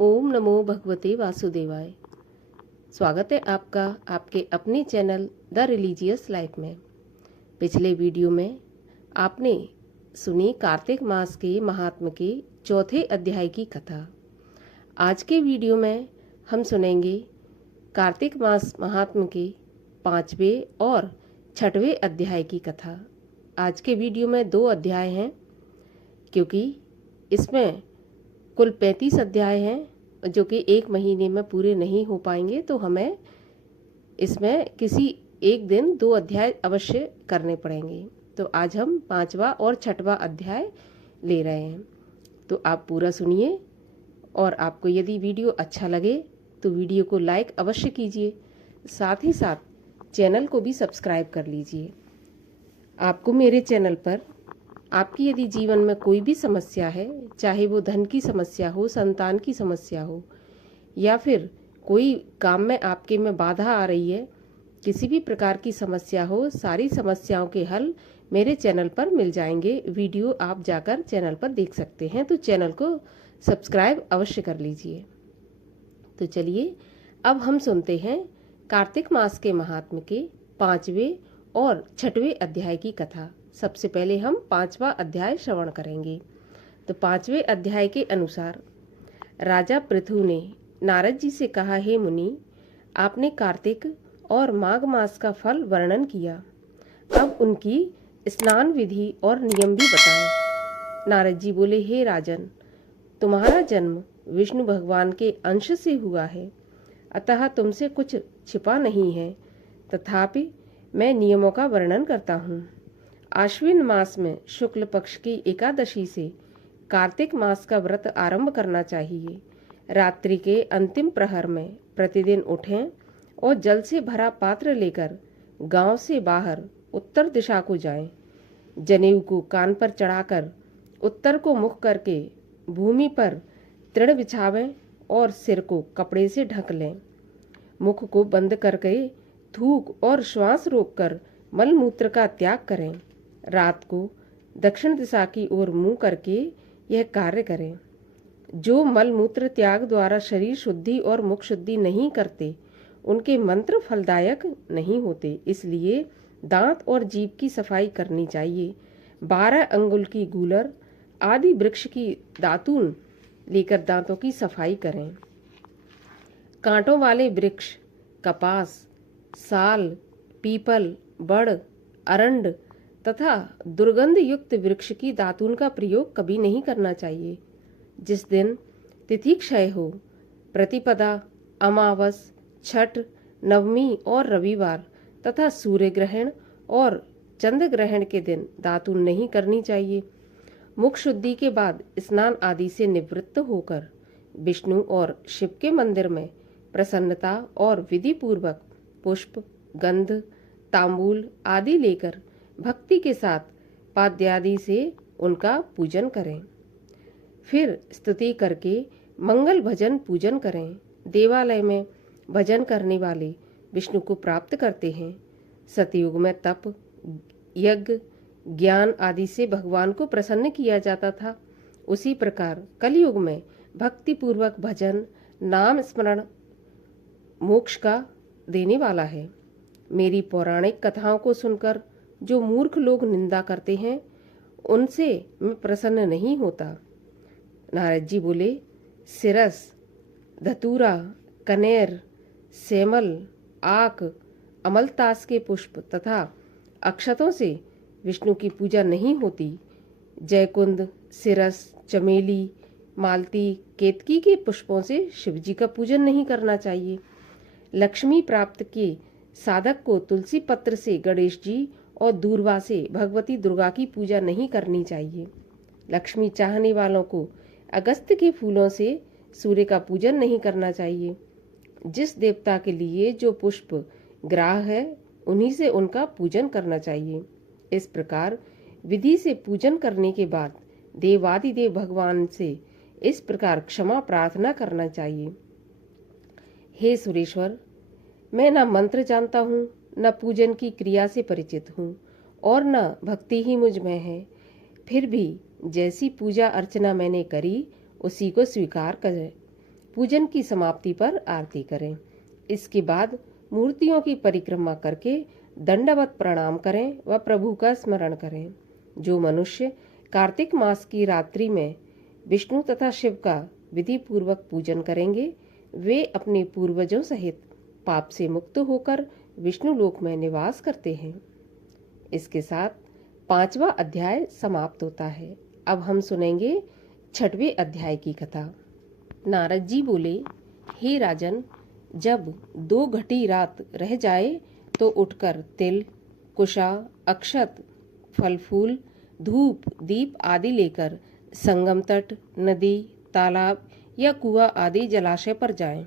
ओम नमो भगवते वासुदेवाय। स्वागत है आपका आपके अपने चैनल द रिलीजियस लाइफ में। पिछले वीडियो में आपने सुनी कार्तिक मास के महात्म के चौथे अध्याय की कथा। आज के वीडियो में हम सुनेंगे कार्तिक मास महात्म के 5वें और 6वें अध्याय की कथा। आज के वीडियो में 2 अध्याय हैं, क्योंकि इसमें कुल 35 अध्याय हैं जो कि एक महीने में पूरे नहीं हो पाएंगे, तो हमें इसमें किसी एक दिन 2 अध्याय अवश्य करने पड़ेंगे। तो आज हम 5वां और 6वां अध्याय ले रहे हैं, तो आप पूरा सुनिए। और आपको यदि वीडियो अच्छा लगे तो वीडियो को लाइक अवश्य कीजिए, साथ ही साथ चैनल को भी सब्सक्राइब कर लीजिए। आपको मेरे चैनल पर आपकी यदि जीवन में कोई भी समस्या है, चाहे वो धन की समस्या हो, संतान की समस्या हो, या फिर कोई काम में आपके में बाधा आ रही है, किसी भी प्रकार की समस्या हो, सारी समस्याओं के हल मेरे चैनल पर मिल जाएंगे। वीडियो आप जाकर चैनल पर देख सकते हैं, तो चैनल को सब्सक्राइब अवश्य कर लीजिए। तो चलिए अब हम सुनते हैं कार्तिक मास के महात्म के 5वें और 6वें अध्याय की कथा। सबसे पहले हम 5वां अध्याय श्रवण करेंगे। तो 5वें अध्याय के अनुसार राजा पृथु ने नारद जी से कहा, हे मुनि, आपने कार्तिक और माघ मास का फल वर्णन किया, अब उनकी स्नान विधि और नियम भी बताएं। नारद जी बोले, हे राजन, तुम्हारा जन्म विष्णु भगवान के अंश से हुआ है, अतः तुमसे कुछ छिपा नहीं है। तथापि मैं नियमों का वर्णन करता हूँ। आश्विन मास में शुक्ल पक्ष की एकादशी से कार्तिक मास का व्रत आरंभ करना चाहिए। रात्रि के अंतिम प्रहर में प्रतिदिन उठें और जल से भरा पात्र लेकर गांव से बाहर उत्तर दिशा को जाएं। जनेऊ को कान पर चढ़ाकर उत्तर को मुख करके भूमि पर तृण बिछावें और सिर को कपड़े से ढक लें। मुख को बंद करके थूक और श्वास रोककर मल मूत्र का त्याग करें। रात को दक्षिण दिशा की ओर मुंह करके यह कार्य करें। जो मल मूत्र त्याग द्वारा शरीर शुद्धि और मुख शुद्धि नहीं करते, उनके मंत्र फलदायक नहीं होते। इसलिए दांत और जीभ की सफाई करनी चाहिए। 12 अंगुल की गूलर आदि वृक्ष की दातून लेकर दांतों की सफाई करें। कांटों वाले वृक्ष कपास, साल, पीपल, बड़, अरंड तथा दुर्गंध युक्त वृक्ष की दातून का प्रयोग कभी नहीं करना चाहिए। जिस दिन तिथि क्षय हो, प्रतिपदा, अमावस, छठ, नवमी और रविवार तथा सूर्य ग्रहण और चंद्र ग्रहण के दिन दातून नहीं करनी चाहिए। मुख शुद्धि के बाद स्नान आदि से निवृत्त होकर विष्णु और शिव के मंदिर में प्रसन्नता और विधि पूर्वक पुष्प, गंध, तांबूल आदि लेकर भक्ति के साथ पाद्यादि से उनका पूजन करें। फिर स्तुति करके मंगल भजन पूजन करें। देवालय में भजन करने वाले विष्णु को प्राप्त करते हैं। सतयुग में तप, यज्ञ, ज्ञान आदि से भगवान को प्रसन्न किया जाता था। उसी प्रकार कलयुग में भक्ति पूर्वक भजन, नाम स्मरण मोक्ष का देने वाला है। मेरी पौराणिक कथाओं को सुनकर जो मूर्ख लोग निंदा करते हैं, उनसे मैं प्रसन्न नहीं होता। नारद जी बोले, सिरस, धतूरा, कनेर, सेमल, आक, अमलतास के पुष्प तथा अक्षतों से विष्णु की पूजा नहीं होती। जयकुंद, सिरस, चमेली, मालती, केतकी के पुष्पों से शिवजी का पूजन नहीं करना चाहिए। लक्ष्मी प्राप्त के साधक को तुलसी पत्र से गणेश जी और दूर्वा से भगवती दुर्गा की पूजा नहीं करनी चाहिए। लक्ष्मी चाहने वालों को अगस्त के फूलों से सूर्य का पूजन नहीं करना चाहिए। जिस देवता के लिए जो पुष्प ग्राह है, उन्हीं से उनका पूजन करना चाहिए। इस प्रकार विधि से पूजन करने के बाद देवादिदेव भगवान से इस प्रकार क्षमा प्रार्थना करना चाहिए। हे सुरेश्वर, मैं न मंत्र जानता हूँ, न पूजन की क्रिया से परिचित हूँ और न भक्ति ही मुझ में है। फिर भी जैसी पूजा अर्चना मैंने करी, उसी को स्वीकार करें। पूजन की समाप्ति पर आरती करें। इसके बाद मूर्तियों की परिक्रमा करके दंडवत प्रणाम करें व प्रभु का स्मरण करें। जो मनुष्य कार्तिक मास की रात्रि में विष्णु तथा शिव का विधि पूर्वक पूजन करेंगे, वे अपने पूर्वजों सहित पाप से मुक्त होकर विष्णु लोक में निवास करते हैं। इसके साथ 5वां अध्याय समाप्त होता है। अब हम सुनेंगे 6वें अध्याय की कथा। नारद जी बोले, हे राजन, जब 2 घटी रात रह जाए तो उठकर तिल, कुशा, अक्षत, फल फूल, धूप, दीप आदि लेकर संगम तट, नदी, तालाब या कुआं आदि जलाशय पर जाएं।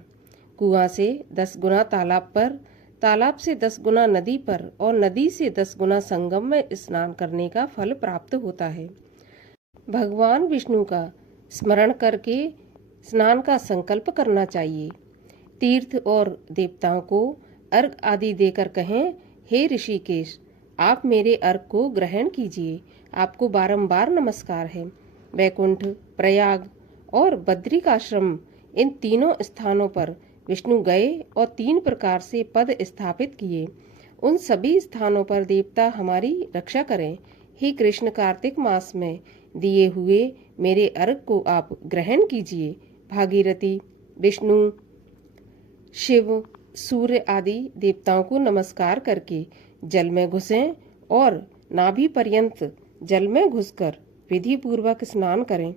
कुआं से 10 गुना तालाब पर, तालाब से 10 गुना नदी पर और नदी से 10 गुना संगम में स्नान करने का फल प्राप्त होता है। भगवान विष्णु का स्मरण करके स्नान का संकल्प करना चाहिए। तीर्थ और देवताओं को अर्घ आदि देकर कहें, हे ऋषिकेश, आप मेरे अर्घ को ग्रहण कीजिए। आपको बारंबार नमस्कार है। वैकुंठ, प्रयाग और बद्रिकाश्रम, इन तीनों स्थानों पर विष्णु गए और 3 प्रकार से पद स्थापित किए। उन सभी स्थानों पर देवता हमारी रक्षा करें। हे कृष्ण, कार्तिक मास में दिए हुए मेरे अर्घ को आप ग्रहण कीजिए। भागीरथी, विष्णु, शिव, सूर्य आदि देवताओं को नमस्कार करके जल में घुसें और नाभि पर्यंत जल में घुसकर विधि पूर्वक स्नान करें।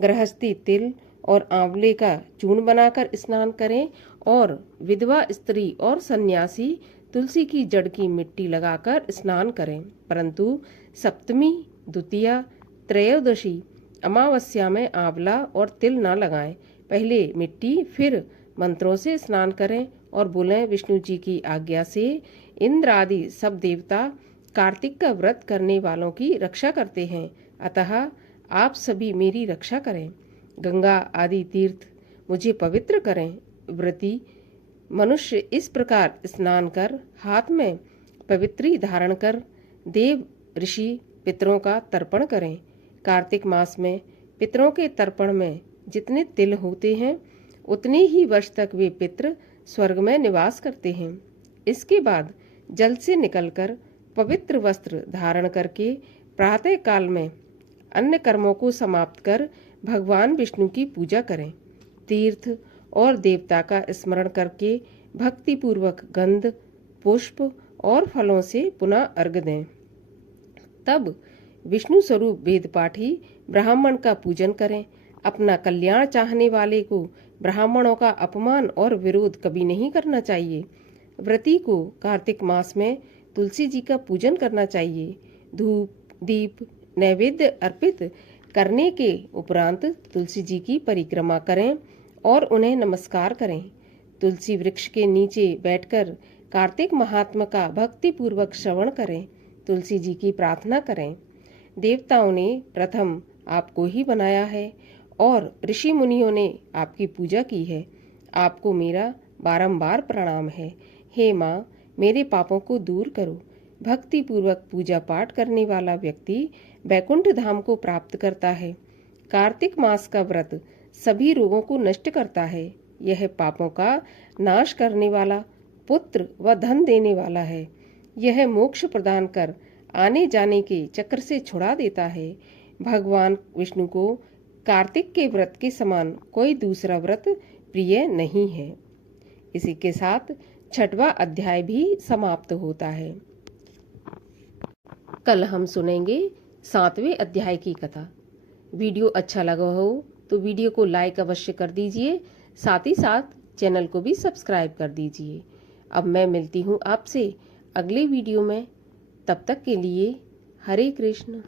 गृहस्थी तिल और आंवले का चूर्ण बनाकर स्नान करें और विधवा स्त्री और सन्यासी तुलसी की जड़ की मिट्टी लगाकर स्नान करें। परंतु सप्तमी, द्वितीया, त्रयोदशी, अमावस्या में आंवला और तिल न लगाएं। पहले मिट्टी फिर मंत्रों से स्नान करें और बोलें, विष्णु जी की आज्ञा से इंद्र आदि सब देवता कार्तिक का व्रत करने वालों की रक्षा करते हैं, अतः आप सभी मेरी रक्षा करें। गंगा आदि तीर्थ मुझे पवित्र करें। व्रती मनुष्य इस प्रकार स्नान कर हाथ में पवित्री धारण कर देव, ऋषि, पितरों का तर्पण करें। कार्तिक मास में पितरों के तर्पण में जितने तिल होते हैं, उतने ही वर्ष तक वे पितृ स्वर्ग में निवास करते हैं। इसके बाद जल से निकलकर पवित्र वस्त्र धारण करके प्रातः काल में अन्य कर्मों को समाप्त कर भगवान विष्णु की पूजा करें। तीर्थ और देवता का स्मरण करके भक्ति पूर्वक गंध, पुष्प और फलों से पुनः अर्घ दें। तब विष्णु स्वरूप वेद पाठी ब्राह्मण का पूजन करें। अपना कल्याण चाहने वाले को ब्राह्मणों का अपमान और विरोध कभी नहीं करना चाहिए। व्रती को कार्तिक मास में तुलसी जी का पूजन करना चाहिए। धूप, दीप, नैवेद्य अर्पित करने के उपरांत तुलसी जी की परिक्रमा करें और उन्हें नमस्कार करें। तुलसी वृक्ष के नीचे बैठकर कार्तिक महात्मा का भक्ति पूर्वक श्रवण करें। तुलसी जी की प्रार्थना करें। देवताओं ने प्रथम आपको ही बनाया है और ऋषि मुनियों ने आपकी पूजा की है। आपको मेरा बारंबार प्रणाम है। हे माँ, मेरे पापों को दूर करो। भक्ति पूर्वक पूजा पाठ करने वाला व्यक्ति वैकुंठ धाम को प्राप्त करता है। कार्तिक मास का व्रत सभी रोगों को नष्ट करता है। यह पापों का नाश करने वाला, पुत्र व धन देने वाला है। यह मोक्ष प्रदान कर आने जाने के चक्र से छुड़ा देता है। भगवान विष्णु को कार्तिक के व्रत के समान कोई दूसरा व्रत प्रिय नहीं है। इसी के साथ 6वां अध्याय भी समाप्त होता है। कल हम सुनेंगे 7वें अध्याय की कथा। वीडियो अच्छा लगा हो तो वीडियो को लाइक अवश्य कर दीजिए, साथ ही साथ चैनल को भी सब्सक्राइब कर दीजिए। अब मैं मिलती हूँ आपसे अगले वीडियो में। तब तक के लिए हरे कृष्ण।